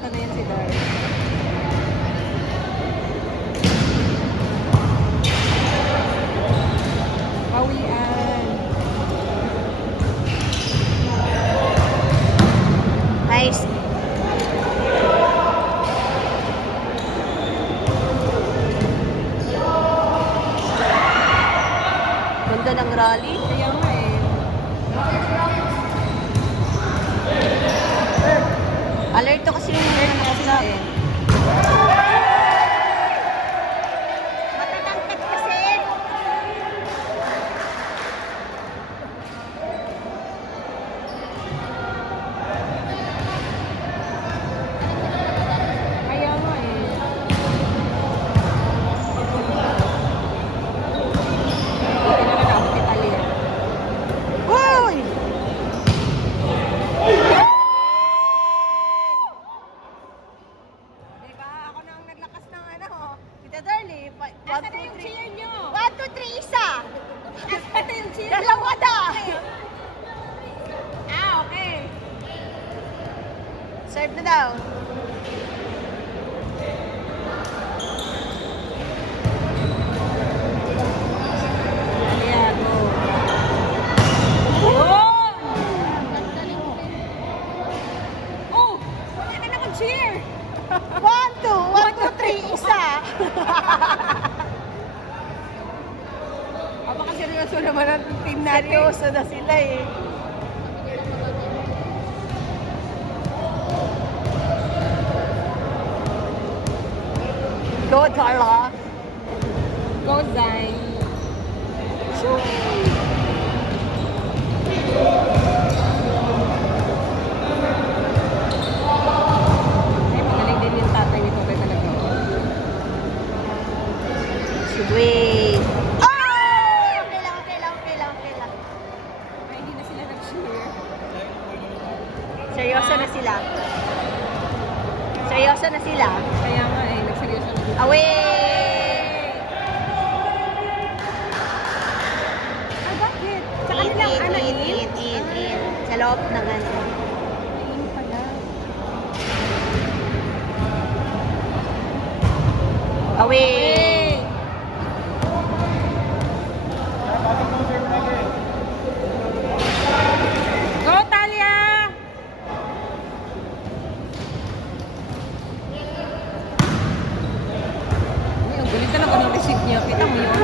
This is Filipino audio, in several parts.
Papunta na yan si Dar. Pawian. Nice. Ganda ng rally. Kaya nga eh. Alerto kasi yung Kasi eh. matatangkat kasi. Kaya nga eh. Buti na lang ako Italia. Uy! Diba? Ako na ang naglakas ng ano. Kita Darlie, 1, Nasaan na 2, yung 3. cheer nyo? 1, 2, 3, isa. Nasaan na yung cheer? Dalawa na. Ah, okay. Serve na daw. Italia, go. Oh! Wala na akong cheer! 1, 2, 3, isa. Baka seryoso naman ang team natin. Seryoso na sila eh. Go, Darla. Go, Zay. Ay, magaling din yung tatay nito kay talaga. Si Dwayne. Oh! Okay lang, okay lang, okay lang, okay lang. Ay, hindi na sila nag-cheer. Seryoso na sila. Seryoso na sila. Kaya nga eh, nagseryoso na sila. Away! Ah, bakit? Sa In, kanilang in, ano in, in? in, in. Sa loob ng ano. In pala. Away! Go, Talia! Ay, ang galing talaga ng receive niya. Kita mo yun?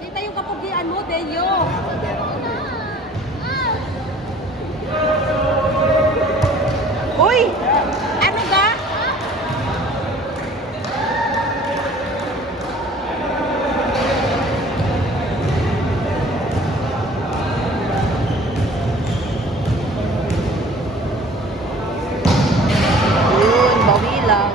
Kita yung kapugian mo, Delio. Uy! Ano ga? Yun, bawi lang.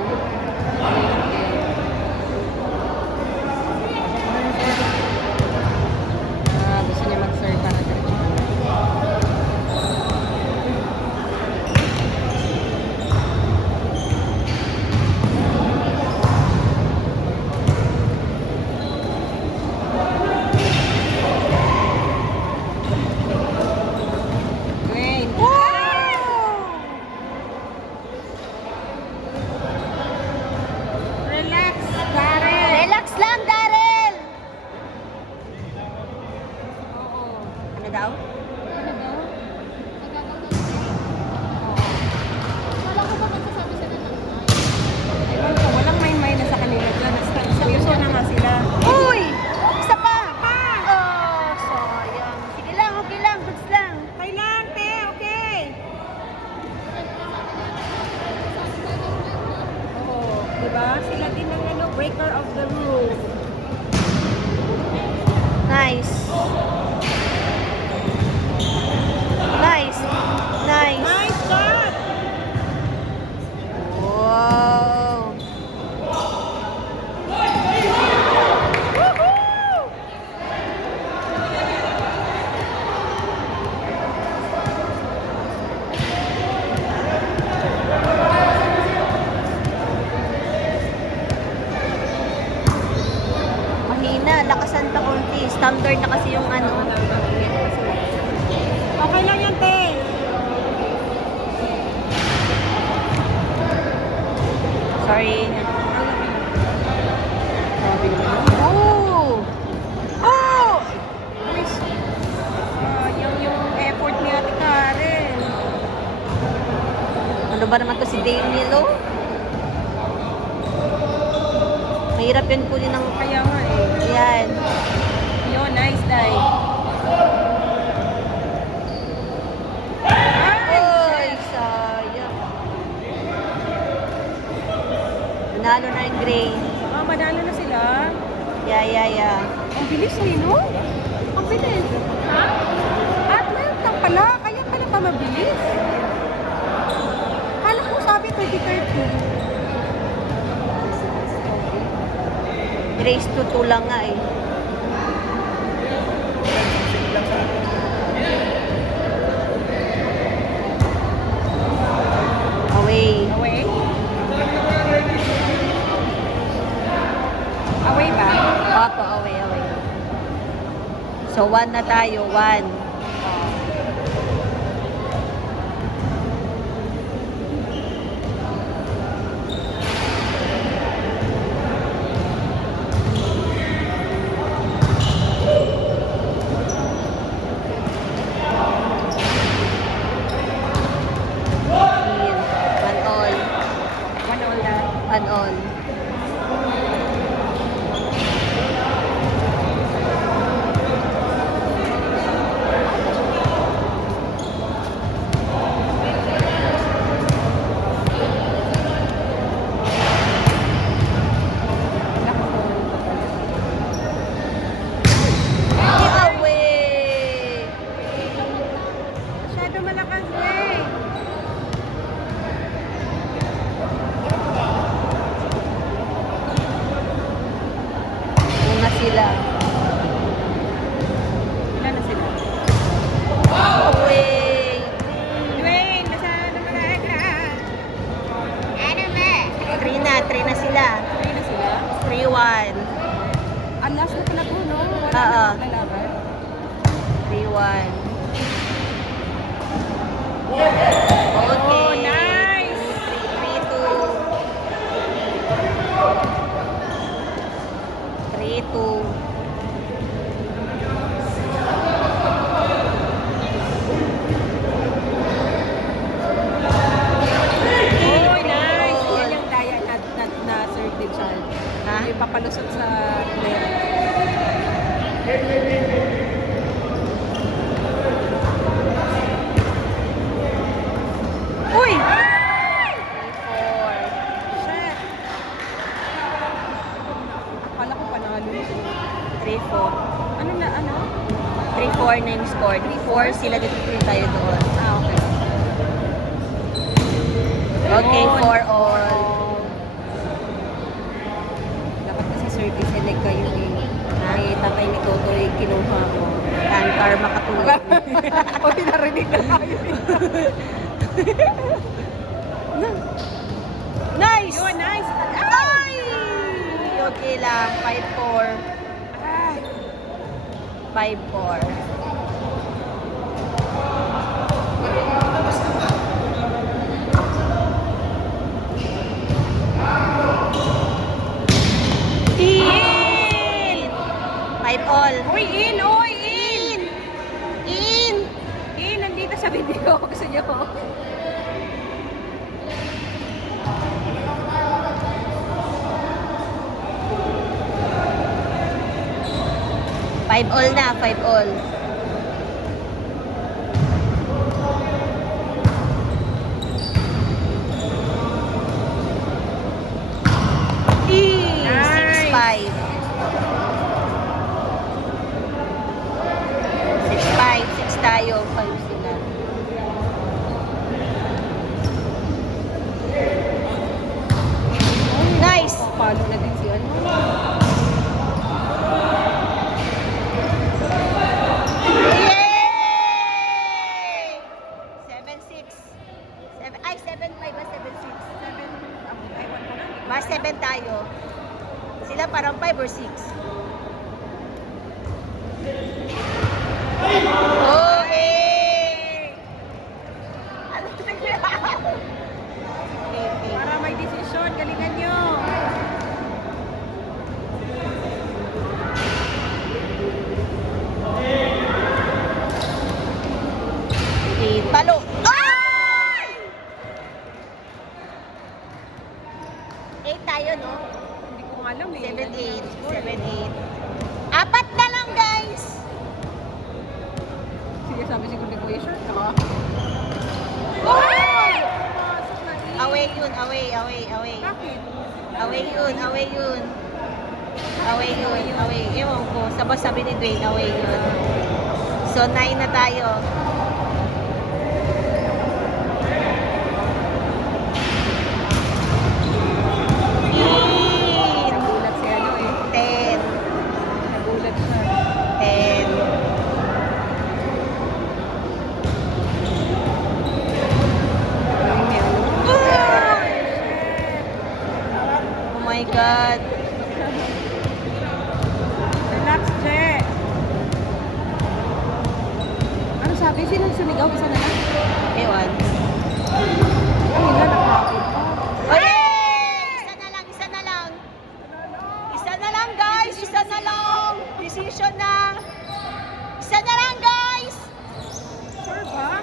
Ah, gusto niya mag-serve para diretso. Wayne. Relax, Darren. Relax lang, Daryl! Oo. Ano daw? Ano daw? Ewan ko, walang may na sa kanila dyan. Seryoso na nga sila. Uy! Isa pa! Oh, sayang. Sige lang, okay lang. Goods lang. Okay lang, te. Okay. Oo. Diba? Sila din ang ano, breaker of the rules. Nice. Nice. Nice. Nice shot! Wow. Mahina, lakasan pa konti. standard na kasi yung ano. Okay lang yan, te. Sorry. Oh! Oh! Yung effort ni Ate Karen. Ano ba naman to si Daniel, oh? Mahirap yan kunin ng... Kaya nga eh. Yan. Yun, nice dive. Ay, sayang. Nanalo na yung gray. Manalo na sila. Yeah. Ang bilis eh, no? Ang bilis. Ha? At lang pala. Kaya pala pa mabilis. Kala ko sabi 30-30. Race to 2 lang nga eh. Away. Away? Away ba? Opo, away. So, 1 na tayo. 1. One all na. One all. Away! Masyado malakas eh. Una sila. Ilan na sila? Away! Dwayne, masyado malakas. Ano ba? 3 na sila. Ilan na sila? 3-1. Ang last na pala po, no? Wala Oo. na maglalaban. 3-1. Oh, Okay. nice! 3-2. Oh, nice! Yan yung kaya na serve din siya. Ha? Yung papalusot sa net. Uy! 3-4. Shit! Akala ko panalo ito. 3-4. Ano na, ano? 3-4 na yung score. 3-4 sila dito 3 tayo doon. Ah, okay. Okay, Yun. 4 all. Dapat kasi service select kayo eh. Ha? Nakita kayo ni Toto yung kinuha ko. Yan, karma katulad. Uy, narinig na tayo. Nice! Yun, nice! Ay! Okay lang. 5-4. Ay! 5-4. In! 5 all. Uy, in! Uy, in! In! In, nandito sa video. Gusto niyo? 5 all na, 5 all. Nice. 6-5. 6-5. 6 tayo. 5 sila. Nice! Palo na din si ano. Yay! 7-6. Ay, 7-5 ba? 7-6. Ewan ko na. Mas 7 tayo. Sila parang 5 or 6. Okay! Ano Para may desisyon, galingan nyo. Talo. Ay! 8 tayo, no? Hindi ko alam eh. 7-8. 7-8. Apat na lang, guys. Sige, sabi siguro ni Kuya, sure ka. Ay! Pasok na eh. Away yun. Away. Bakit? Away yun. Away. Ewan ko. Sabi ni Dwayne, away yun. So, 9 na tayo. Nagulat si ano eh. 10. Nagulat siya. 10. Ay, may ano. Oh my God. Relax, Je. Ano sabi? Sinong sumigaw? Isa na lang? Ewan. Ay, na, nakakapit pa. Oye! Isa na lang. Isa na lang, guys. Isa na lang. Decision na. Isa na lang, guys. Sure ba?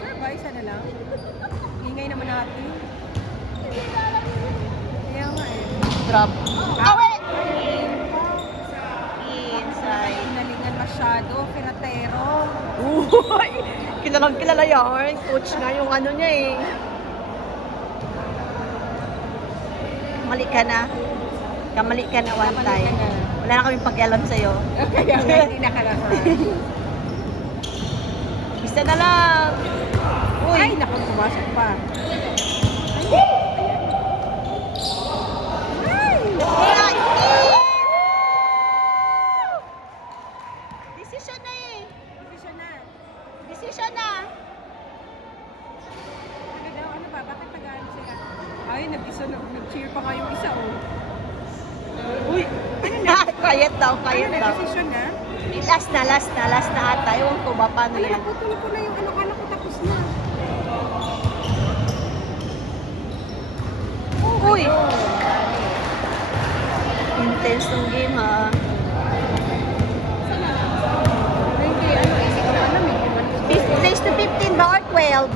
Sure ba? Isa na lang? Ingay naman natin. Kaya nga eh. Drop. Awe! Ay, Inside. Pinalingan masyado, pinatero. Uy! Kilala yan. Coach na yung ano niya eh. Mali ka na. Kamali ka na one Kamali time. ka na. Wala na kaming pakialam sa'yo. Kaya nga, hindi nakalasa. Isa na lang. Uy! Ay, naku, pumasok pa. Ay! Ay! Decision na eh. Decision na. Decision na. Ano daw, ano ba? Bakit nag-ano sila? Ay, nag-cheer pa nga yung isa, oh. Uy! Ano na? Quiet daw. Ano na? Decision na? Last na ata. Ewan ko ba paano Ay, yan. naputol ko na yung ano, kala ko tapos na. Uy! Intense tong game ha. Hindi, ano, isip ko alam eh. Kung ano. Place to 15 ba or 12?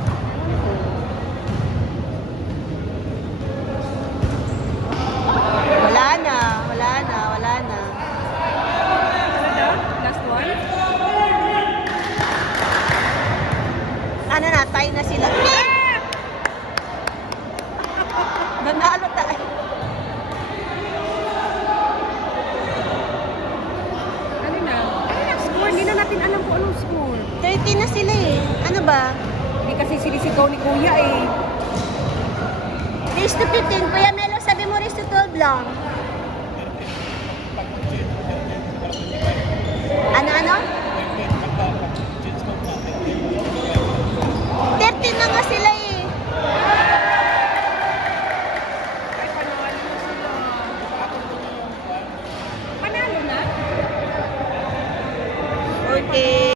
Wala na. Ano daw? Last one? Ano na, tie na sila. Nanalo tayo. Ano na? Ano na score? Hindi na natin alam kung anong score. 30 na sila eh. Ano ba? Hindi kasi sinisigaw ni Kuya eh. Race to 15. Kuya Melo, sabi mo race to 12 lang. Ano? 13 na nga sila eh. Ay, panalo na sila. Panalo na? Okay.